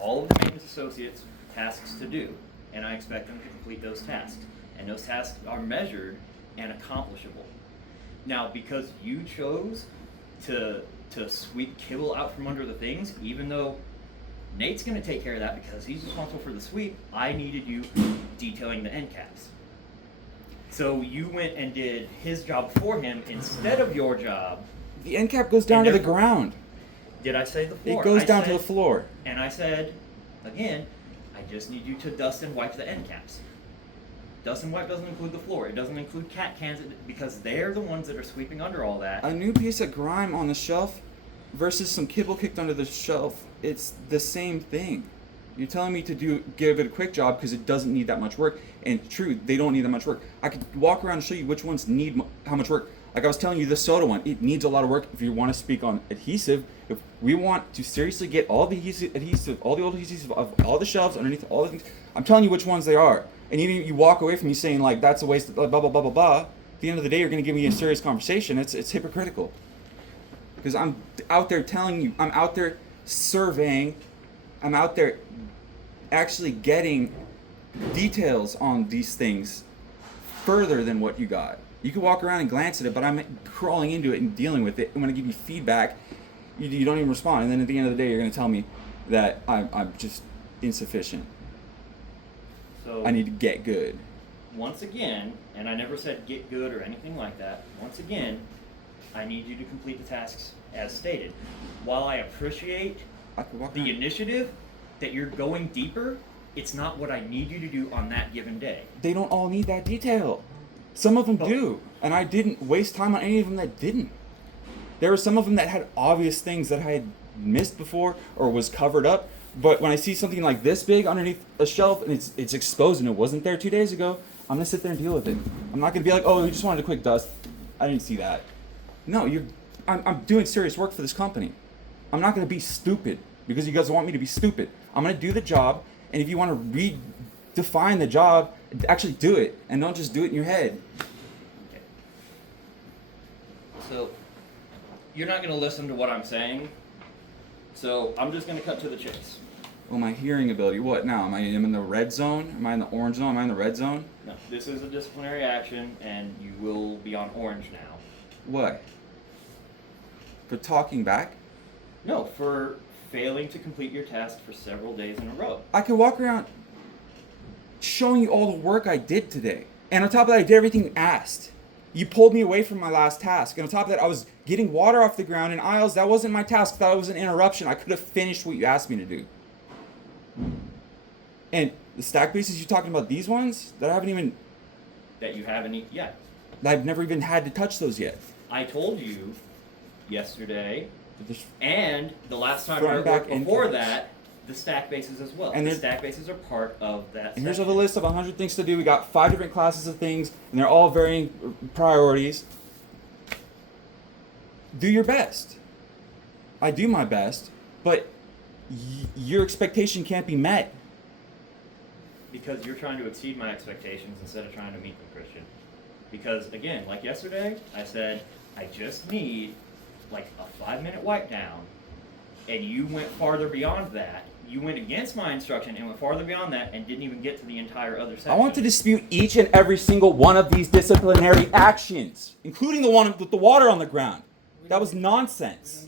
all of the maintenance associates tasks to do, and I expect them to complete those tasks. And those tasks are measured and accomplishable. Now, because you chose to sweep kibble out from under the things, even though Nate's going to take care of that because he's responsible for the sweep, I needed you detailing the end caps. So you went and did his job for him instead of your job. The end cap goes down to the ground. Did I say the floor? It goes down to the floor. And I said, again, I just need you to dust and wipe the end caps. Dust and wipe doesn't include the floor. It doesn't include cat cans because they're the ones that are sweeping under all that. A new piece of grime on the shelf versus some kibble kicked under the shelf, it's the same thing. You're telling me to give it a quick job because it doesn't need that much work. And true, they don't need that much work. I could walk around and show you which ones need how much work. Like I was telling you, the soda one, it needs a lot of work. If you want to speak on adhesive, if we want to seriously get all the adhesive, all the old adhesive of all the shelves underneath all the things, I'm telling you which ones they are. And even you walk away from me saying like that's a waste of blah blah blah blah blah. At the end of the day, you're going to give me a serious conversation. It's hypocritical. Because I'm out there telling you, I'm out there surveying, I'm out there actually getting details on these things further than what you got. You can walk around and glance at it, but I'm crawling into it and dealing with it. I'm going to give you feedback. You don't even respond. And then at the end of the day, you're going to tell me that I'm just insufficient. So I need to get good. Once again, and I never said get good or anything like that, once again, I need you to complete the tasks as stated. While I appreciate the initiative that you're going deeper, it's not what I need you to do on that given day. They don't all need that detail. Some of them do, and I didn't waste time on any of them that didn't. There were some of them that had obvious things that I had missed before or was covered up, but when I see something like this big underneath a shelf and it's exposed and it wasn't there 2 days ago, I'm going to sit there and deal with it. I'm not going to be like, oh, you just wanted a quick dust. I didn't see that. No, I'm doing serious work for this company. I'm not going to be stupid because you guys want me to be stupid. I'm going to do the job, and if you want to redefine the job, actually do it, and don't just do it in your head. Okay. So, you're not going to listen to what I'm saying, so I'm just going to cut to the chase. Well, my hearing ability, what now? Am I in the red zone? Am I in the orange zone? Am I in the red zone? No, this is a disciplinary action, and you will be on orange now. What? For talking back? No, for failing to complete your task for several days in a row. I could walk around showing you all the work I did today. And on top of that, I did everything you asked. You pulled me away from my last task. And on top of that, I was getting water off the ground in aisles. That wasn't my task. That was an interruption. I could have finished what you asked me to do. And the stack bases, you're talking about these ones that I haven't even... That you haven't yet. I've never even had to touch those yet. I told you yesterday, Just and the last time front I and back worked before end caps. that, the stack bases as well. And the stack bases are part of that. And here's section. a list of 100 things to do. We got 5 different classes of things, and they're all varying priorities. Do your best. I do my best, but your expectation can't be met. Because you're trying to exceed my expectations instead of trying to meet them, Christian. Because, again, like yesterday, I said, I just need like a 5-minute wipe down, and you went farther beyond that. You went against my instruction and went farther beyond that and didn't even get to the entire other section. I want to dispute each and every single one of these disciplinary actions, including the one with the water on the ground. That was nonsense.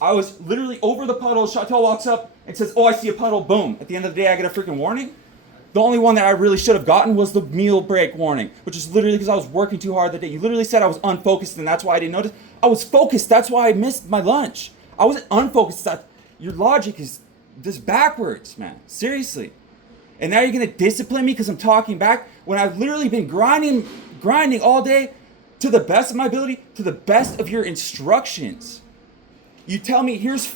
I was literally over the puddle. Chantel walks up and says, oh, I see a puddle. Boom. At the end of the day, I get a freaking warning. The only one that I really should have gotten was the meal break warning, which is literally because I was working too hard that day. You literally said I was unfocused, and that's why I didn't notice. I was focused. That's why I missed my lunch. I wasn't unfocused. Your logic is just backwards, man. Seriously. And now you're going to discipline me because I'm talking back when I've literally been grinding all day to the best of my ability, to the best of your instructions. You tell me, here's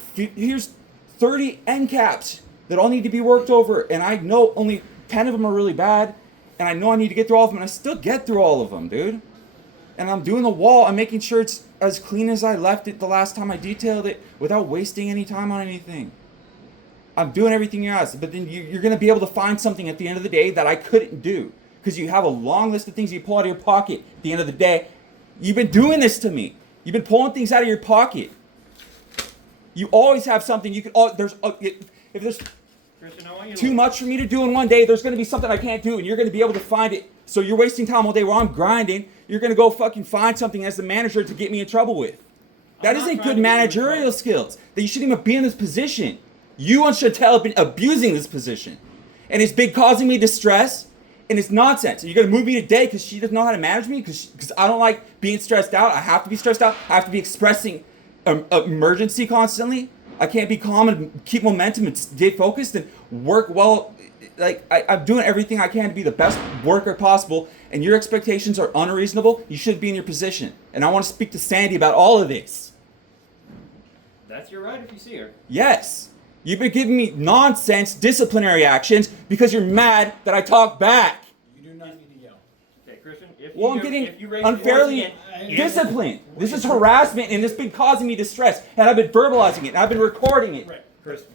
30 end caps that all need to be worked over, and I know only 10 of them are really bad, and I know I need to get through all of them, and I still get through all of them, dude. And I'm doing the wall. I'm making sure it's as clean as I left it the last time I detailed it without wasting any time on anything. I'm doing everything you asked, but then you're going to be able to find something at the end of the day that I couldn't do because you have a long list of things you pull out of your pocket at the end of the day. You've been doing this to me. You've been pulling things out of your pocket. You always have something you could... if there's Christian, I want you to too much for me to do in one day, there's going to be something I can't do, and you're going to be able to find it. So you're wasting time all day while I'm grinding. You're going to go fucking find something as the manager to get me in trouble with. That isn't good managerial skills. That you shouldn't even be in this position. You and Chantel have been abusing this position. And it's been causing me distress, and it's nonsense. And you're going to move me today because she doesn't know how to manage me? Because I don't like being stressed out. I have to be stressed out. I have to be expressing emergency constantly. I can't be calm and keep momentum and stay focused and work well. Like, I'm doing everything I can to be the best worker possible, and your expectations are unreasonable. You shouldn't be in your position. And I want to speak to Sandy about all of this. That's your right if you see her. Yes. You've been giving me nonsense disciplinary actions because you're mad that I talk back. You do not need to yell. Okay, Christian, I'm getting unfairly disciplined. This is harassment, and it's been causing me distress. And I've been verbalizing it, and I've been recording it. Right. Christian.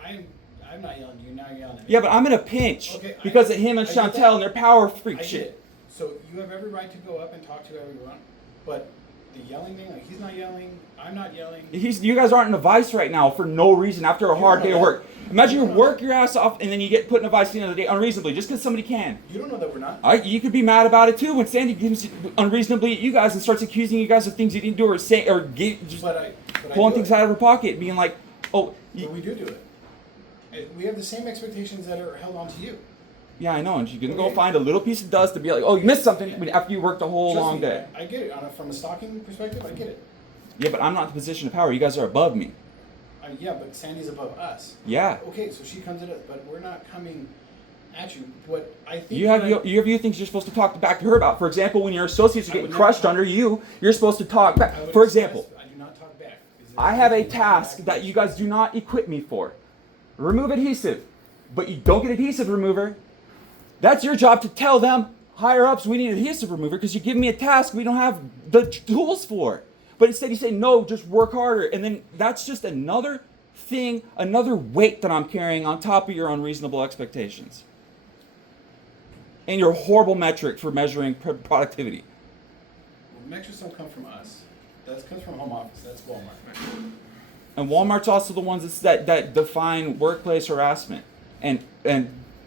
I'm not yelling at you, now you're yelling at me. Yeah, but I'm in a pinch because of him and Chantel and their power freak shit. So you have every right to go up and talk to whoever you want, but the yelling thing, like he's not yelling, I'm not yelling. You guys aren't in a vice right now for no reason after a hard day of work. Imagine you work your ass off and then you get put in a vice at the end of the day unreasonably just because somebody can. You don't know that we're not. You could be mad about it too when Sandy gives unreasonably at you guys and starts accusing you guys of things you didn't do or say or pulling things out of her pocket, being like, oh. But we do it. We have the same expectations that are held on to you. Yeah, I know, and you can go find a little piece of dust to be like, oh, you missed something after you worked a whole long day. I get it. From a stalking perspective, I get it. Yeah, but I'm not in the position of power. You guys are above me. Yeah, but Sandy's above us. Yeah. Okay, so she comes at us, but we're not coming at you. What I think you have things you're supposed to talk back to her about. For example, when your associates are getting crushed under you, you're supposed to talk back. For example, I do not talk back. I have a task that you guys do not equip me for. Remove adhesive, but you don't get adhesive remover. That's your job to tell them, higher ups, we need adhesive remover because you give me a task we don't have the tools for. But instead you say, no, just work harder. And then that's just another thing, another weight that I'm carrying on top of your unreasonable expectations. And your horrible metric for measuring productivity. Well, metrics don't come from us. That comes from home office. That's Walmart. And Walmart's also the ones that define workplace harassment. And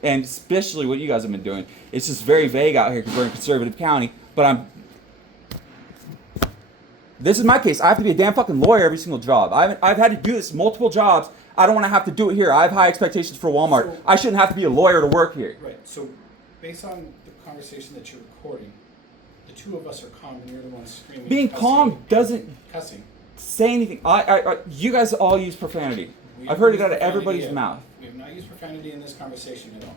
especially what you guys have been doing. It's just very vague out here because we're in a conservative county. But this is my case. I have to be a damn fucking lawyer every single job. I've had to do this multiple jobs. I don't want to have to do it here. I have high expectations for Walmart. So, I shouldn't have to be a lawyer to work here. Right. So based on the conversation that you're recording, the two of us are calm and you're the one screaming. Being calm doesn't say anything. You guys all use profanity. I've heard it out of everybody's mouth. We have not used profanity in this conversation at all.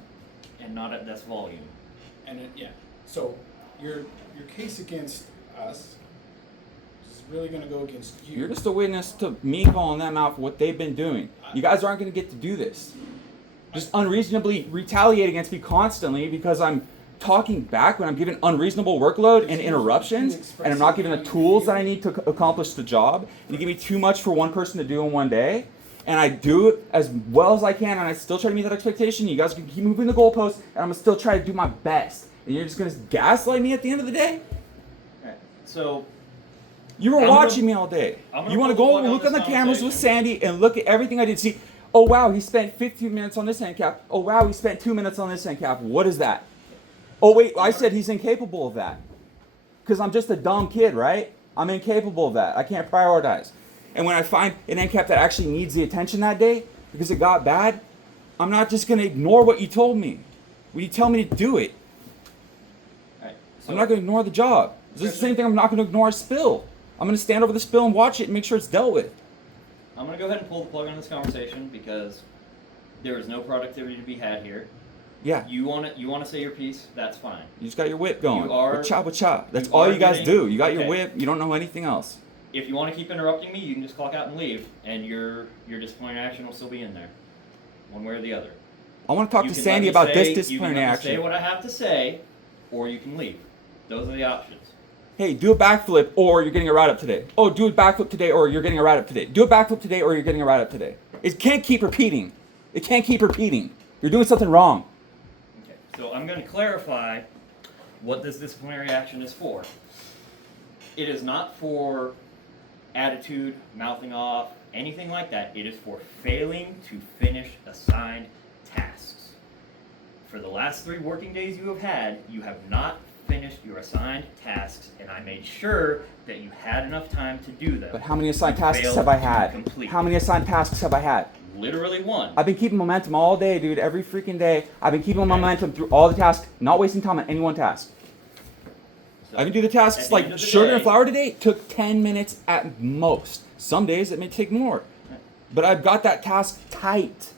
And not at this volume. And yeah. So your case against us is really going to go against you. You're just a witness to me calling them out for what they've been doing. You guys aren't going to get to do this. Just unreasonably retaliate against me constantly because I'm talking back when I'm given unreasonable workload and interruptions, and I'm not given the tools that I need to accomplish the job. And you give me too much for one person to do in one day, and I do it as well as I can, and I still try to meet that expectation. You guys can keep moving the goalposts, and I'm gonna still try to do my best. And you're just gonna gaslight me at the end of the day? Alright, so you were watching me all day. You want to go and look on the cameras with Sandy and look at everything I did. See, oh wow, he spent 15 minutes on this end cap. Oh wow, he spent 2 minutes on this end cap. What is that? Oh wait, I said he's incapable of that. Because I'm just a dumb kid, right? I'm incapable of that. I can't prioritize. And when I find an end cap that actually needs the attention that day because it got bad, I'm not just going to ignore what you told me. When you tell me to do it. Alright, so I'm not going to ignore the job. It's the same thing I'm not going to ignore a spill. I'm going to stand over the spill and watch it and make sure it's dealt with. I'm going to go ahead and pull the plug on this conversation because there is no productivity to be had here. Yeah. You want to say your piece, that's fine. You just got your whip going. Wacha, wacha. That's all you guys do. You got your whip. You don't know anything else. If you want to keep interrupting me, you can just clock out and leave, and your disciplinary action will still be in there, one way or the other. I want to talk to Sandy about this disciplinary action. You can say what I have to say, or you can leave. Those are the options. Hey, do a backflip, or you're getting a write-up today. Oh, do a backflip today, or you're getting a write-up today. Do a backflip today, or you're getting a write-up today. It can't keep repeating. It can't keep repeating. You're doing something wrong. Okay, so I'm going to clarify what this disciplinary action is for. It is not for attitude, mouthing off, anything like that. It is for failing to finish assigned tasks. For the last 3 working days you have not finished your assigned tasks, and I made sure that you had enough time to do them. But how many assigned tasks failed have I to had? complete. How many assigned tasks have I had? Literally 1. I've been keeping momentum all day, dude. Every freaking day. I've been keeping Okay. momentum through all the tasks, not wasting time on any one task. So, I can do the at tasks the end like of the sugar day- and flour today. It took 10 minutes at most. Some days it may take more. But I've got that task tight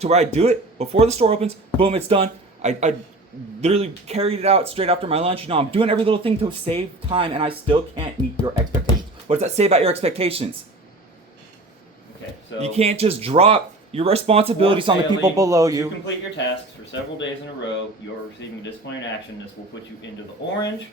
to where I do it before the store opens. Boom, it's done. I literally carried it out straight after my lunch. You know, I'm doing every little thing to save time, and I still can't meet your expectations. What does that say about your expectations? Okay, so You can't just drop your responsibilities on the people failing below to you. complete your tasks for several days in a row, you're receiving disciplinary action. This will put you into the orange.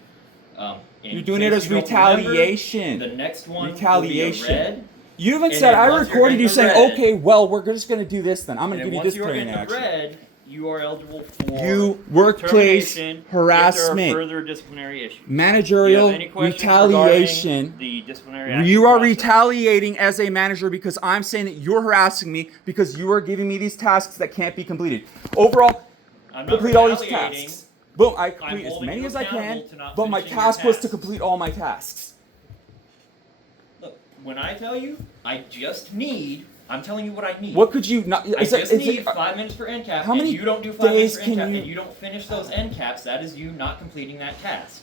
In You're doing it case as you don't remember, retaliation. the next one Retaliation. will be a red. You even And said, then I once you're recorded in you the saying, red- okay, well, we're just going to do this then. I'm going And to then give you once you're in disciplinary the action. red, you are eligible for You workplace termination harassment. If there are further disciplinary issues. Managerial Do you have any questions retaliation. regarding the disciplinary action You are process? retaliating as a manager because I'm saying that you're harassing me because you are giving me these tasks that can't be completed. Overall, I'm not complete all these retaliating. tasks. Boom, I complete as holding many you as I can, accountable to not but my finishing your task was to tasks. complete all my tasks. Look, when I tell you, I'm telling you what I need. What could you not? I just need 5 minutes for end cap, How many and you don't do 5 days minutes for end can cap, you- and you don't finish those end caps, that is you not completing that task.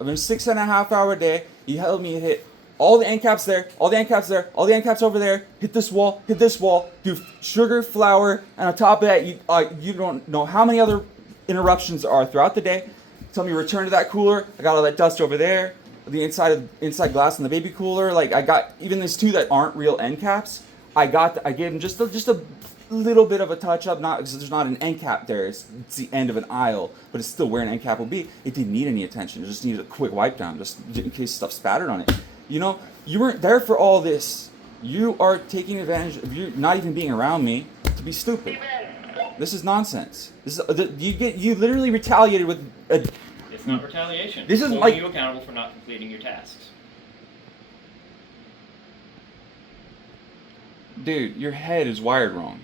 I've been 6.5 hour day. You held me to hit all the end caps there, all the end caps there, all the end caps over there. Hit this wall, do sugar, flour, and on top of that, you don't know how many other interruptions are throughout the day. Tell me return to that cooler. I got all that dust over there, the inside glass in the baby cooler. Like I got even these 2 that aren't real end caps. I gave them just a little bit of a touch up, not because there's not an end cap there. It's the end of an aisle, but it's still where an end cap will be. It didn't need any attention. It just needed a quick wipe down, just in case stuff spattered on it. You know, you weren't there for all this. You are taking advantage of you not even being around me to be stupid. This is nonsense. You literally retaliated with a. It's not retaliation. This It's is holding like- you accountable for not completing your tasks. Dude, your head is wired wrong.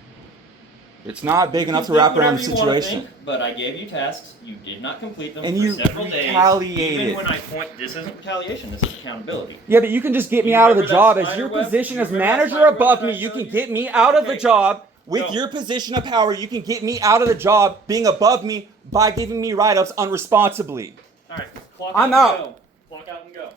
It's not big enough to You wrap think around the whatever you wanna situation. think, but I gave you tasks. You did not complete them And for you several days. retaliated. Even when I point, this isn't retaliation. This is accountability. Yeah, but you can just get me You out of the remember that job. As spider your web? position You as remember that manager spider web above that I me, you showed can you? get me out of the Okay. job. With Go. your position of power, you can get me out of the job being above me by giving me write-ups unresponsibly. All right, clock I'm out. out. And go. Clock out and go.